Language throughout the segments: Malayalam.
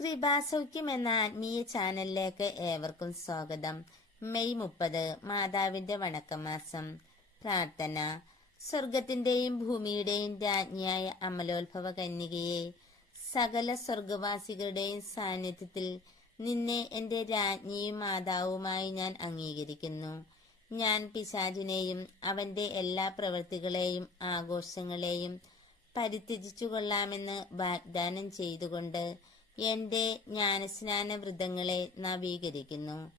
കൃപാസൗഖ്യം എന്ന ആത്മീയ ചാനലിലേക്ക് ഏവർക്കും സ്വാഗതം. മെയ് 30 മാതാവിന്റെ വണക്കമാസം. പ്രാർത്ഥന. സ്വർഗത്തിന്റെയും ഭൂമിയുടെയും രാജ്ഞിയായ അമലോത്ഭവ കന്യകയെ, സകല സ്വർഗവാസികളുടെയും സാന്നിധ്യത്തിൽ നിന്നെ എന്റെ രാജ്ഞിയും മാതാവുമായി ഞാൻ അംഗീകരിക്കുന്നു. ഞാൻ പിശാചിനെയും അവന്റെ എല്ലാ പ്രവൃത്തികളെയും ആഘോഷങ്ങളെയും പരിത്യജിച്ചു കൊള്ളാമെന്ന് വാഗ്ദാനം ചെയ്തുകൊണ്ട് എന്റെ ജ്ഞാനസ്നാന വ്രതങ്ങളെ നവീകരിക്കുന്നു.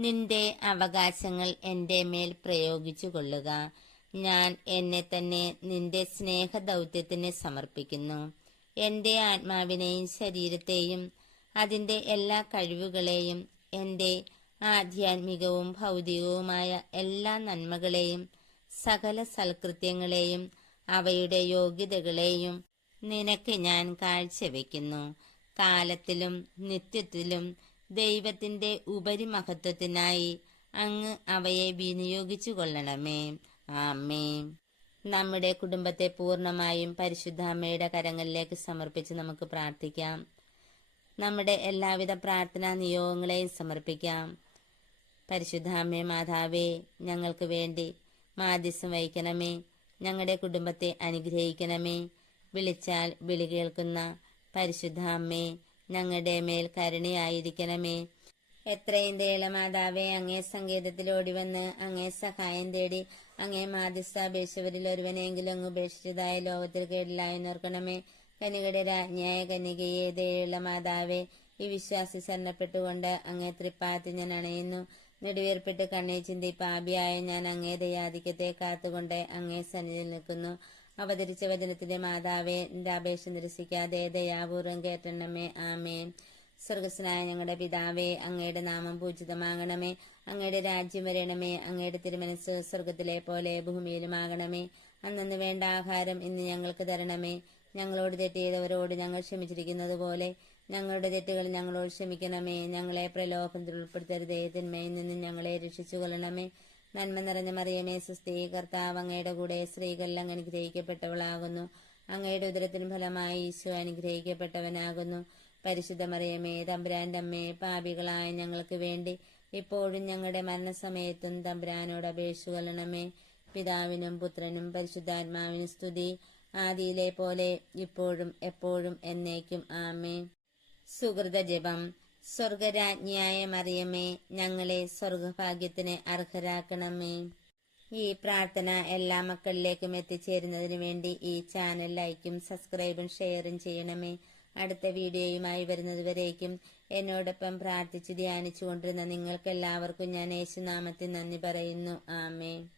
നിന്റെ അവകാശങ്ങൾ എന്റെ മേൽ പ്രയോഗിച്ചു കൊള്ളുക. ഞാൻ എന്നെ തന്നെ നിന്റെ സ്നേഹദൗത്യത്തിന് സമർപ്പിക്കുന്നു. എന്റെ ആത്മാവിനെയും ശരീരത്തെയും അതിന്റെ എല്ലാ കഴിവുകളെയും എന്റെ ആധ്യാത്മികവും ഭൗതികവുമായ എല്ലാ നന്മകളെയും സകല സൽകൃത്യങ്ങളെയും അവയുടെ യോഗ്യതകളെയും നിനക്ക് ഞാൻ കാഴ്ചവെക്കുന്നു. കാലത്തിലും നിത്യത്തിലും ദൈവത്തിന്റെ ഉപരിമഹത്വത്തിനായി അങ്ങ് അവയെ വിനിയോഗിച്ചു കൊള്ളണമേ. ആമേൻ. നമ്മുടെ കുടുംബത്തെ പൂർണ്ണമായും പരിശുദ്ധ അമ്മയുടെ കരങ്ങളിലേക്ക് സമർപ്പിച്ച് നമുക്ക് പ്രാർത്ഥിക്കാം. നമ്മുടെ എല്ലാവിധ പ്രാർത്ഥനാ നിയോഗങ്ങളെയും സമർപ്പിക്കാം. പരിശുദ്ധ അമ്മേ മാതാവേ, ഞങ്ങൾക്ക് വേണ്ടി മാധ്യസ്ഥം വഹിക്കണമേ. ഞങ്ങളുടെ കുടുംബത്തെ അനുഗ്രഹിക്കണമേ. വിളിച്ചാൽ വിളി കേൾക്കുന്ന പരിശുദ്ധ അമ്മേ, ഞങ്ങളുടെ മേൽ കരുണയായിരിക്കണമേ. എത്രയും ദയുള്ള മാതാവേ, അങ്ങേ സങ്കേതത്തിൽ ഓടിവന്ന് അങ്ങേ സഹായം തേടി അങ്ങേ മാധ്യസ്ഥാപേക്ഷകരിൽ ഒരുവനെങ്കിലും അങ്ങ് ഉപേക്ഷിച്ചതായ ലോകത്തിൽ കേടില്ലായി നോർക്കണമേ. കനികയുടെ രാജ്ഞിയായ കന്യകയെ, ദയുള്ള മാതാവേ, ഈ വിശ്വാസി ശരണപ്പെട്ടുകൊണ്ട് അങ്ങേ തൃപ്പാദത്തിൽ ഞാൻ അണയുന്നു. നെടുവേർപ്പെട്ട് കണ്ണീർ ചിന്തി പാപിയായ ഞാൻ അങ്ങേ ദയാധിക്യത്തെ കാത്തുകൊണ്ട് അങ്ങേ സന്നിധിയിൽ നിൽക്കുന്നു. അവതരിച്ച വചനത്തിന്റെ മാതാവേ, എന്റെ അപേക്ഷ നിരസിക്കാതെ ദയാപൂർവം കേട്ടണമേ. ആമേൻ. സ്വർഗസ്വനായ ഞങ്ങളുടെ പിതാവേ, അങ്ങയുടെ നാമം പൂജിതമാകണമേ. അങ്ങയുടെ രാജ്യം വരണമേ. അങ്ങയുടെ തിരുമനസ് സ്വർഗത്തിലെ പോലെ ഭൂമിയിലുമാകണമേ. അന്നു വേണ്ട ആഹാരം ഇന്ന് ഞങ്ങൾക്ക് തരണമേ. ഞങ്ങളോട് തെറ്റ് ചെയ്തവരോട് ഞങ്ങൾ ക്ഷമിച്ചിരിക്കുന്നത് പോലെ ഞങ്ങളുടെ തെറ്റുകൾ ഞങ്ങളോട് ക്ഷമിക്കണമേ. ഞങ്ങളെ പ്രലോഭനത്തിൽ ഉൾപ്പെടുത്തരുതേ, തിന്മയിൽ നിന്ന് ഞങ്ങളെ രക്ഷിച്ചു കൊള്ളണമേ. നന്മ നിറഞ്ഞ മറിയമേ, സുസ്ഥീ, കർത്താവ് അങ്ങയുടെ കൂടെ സ്ത്രീകളിൽ അങ്ങ് അനുഗ്രഹിക്കപ്പെട്ടവളാകുന്നു. അങ്ങയുടെ ഉദരത്തിന് ഫലമായി ഈശോ അനുഗ്രഹിക്കപ്പെട്ടവനാകുന്നു. പരിശുദ്ധ മറിയമേ, തമ്പുരാന്റെ അമ്മേ, പാപികളായ ഞങ്ങൾക്ക് വേണ്ടി ഇപ്പോഴും ഞങ്ങളുടെ മരണസമയത്തും തമ്പുരാനോട് അപേക്ഷിച്ചു കൊള്ളണമേ. പിതാവിനും പുത്രനും പരിശുദ്ധാത്മാവിനും സ്തുതി, ആദിയിലെ പോലെ ഇപ്പോഴും എപ്പോഴും എന്നേക്കും. ആമേൻ. സുഹൃത ജപം. സ്വർഗരാജ്ഞിയായ മറിയമേ, ഞങ്ങളെ സ്വർഗഭാഗ്യത്തിന് അർഹരാക്കണമേ. ഈ പ്രാർത്ഥന എല്ലാ മക്കളിലേക്കും എത്തിച്ചേരുന്നതിന് വേണ്ടി ഈ ചാനൽ ലൈക്കും സബ്സ്ക്രൈബും ഷെയറും ചെയ്യണമേ. അടുത്ത വീഡിയോയുമായി വരുന്നതുവരേക്കും എന്നോടൊപ്പം പ്രാർത്ഥിച്ചു ധ്യാനിച്ചു കൊണ്ടിരുന്ന നിങ്ങൾക്കെല്ലാവർക്കും ഞാൻ യേശുനാമത്തിൽ നന്ദി പറയുന്നു. ആമേൻ.